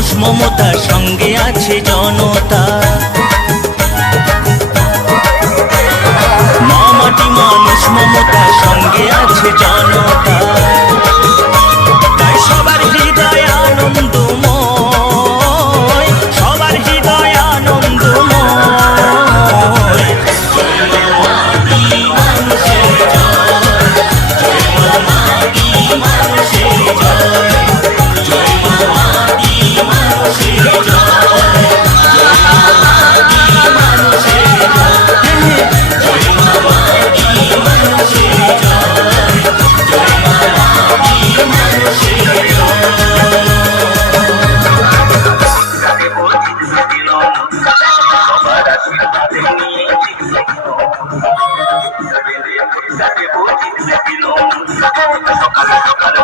মানুষ মমতার সঙ্গে আছে জনতা। মা মাটি মানুষ মমতার সঙ্গে আছে জনতা। তাই সবার হৃদয় আনন্দময়, সবার হৃদয় আনন্দময়। জয় মা মাটি মানুষের জয়, জয় মা মাটি মানুষের জয়, জয় মা মাটি মানুষের জয়, জয় মা মাটি মানুষের জয়, জয় মা মাটি মানুষের জয়, জয় মা মাটি মানুষের জয়। সকালে সকালে